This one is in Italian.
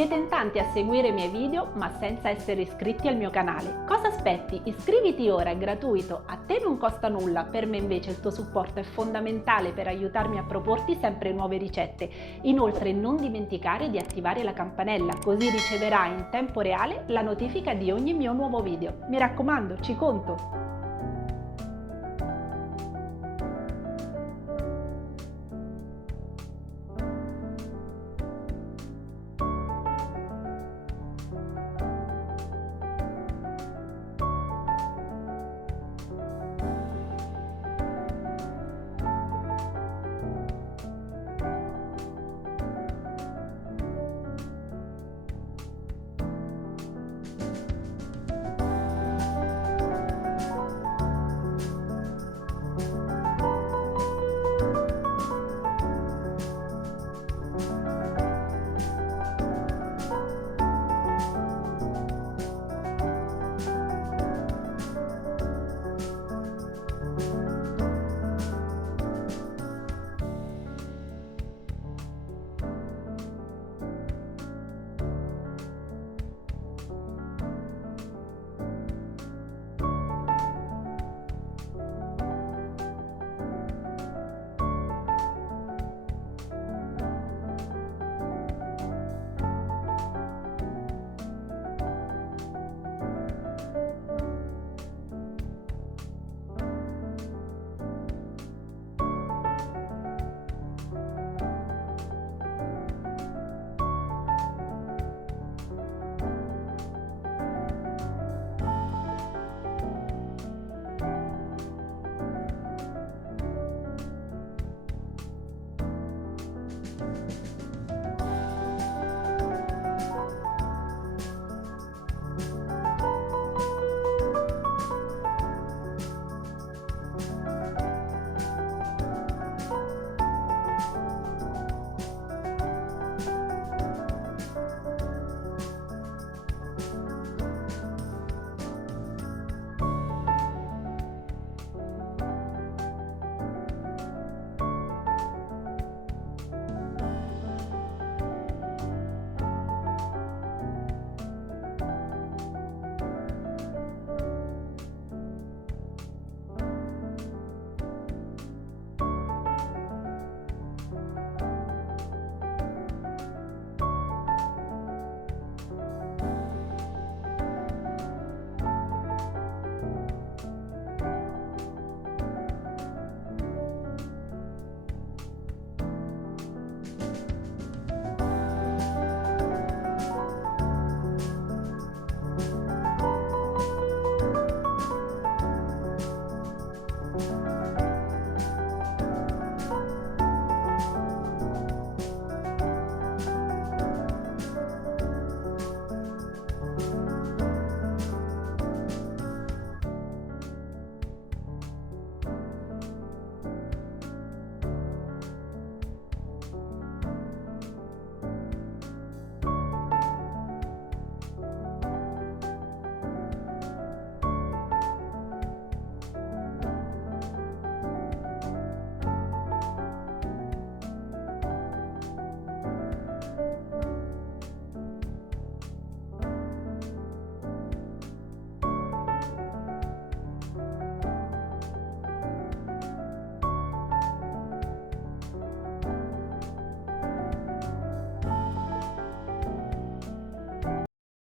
Siete in tanti a seguire i miei video ma senza essere iscritti al mio canale. Cosa aspetti? Iscriviti ora, è gratuito, a te non costa nulla, per me invece il tuo supporto è fondamentale per aiutarmi a proporti sempre nuove ricette. Inoltre non dimenticare di attivare la campanella, così riceverai in tempo reale la notifica di ogni mio nuovo video. Mi raccomando, ci conto!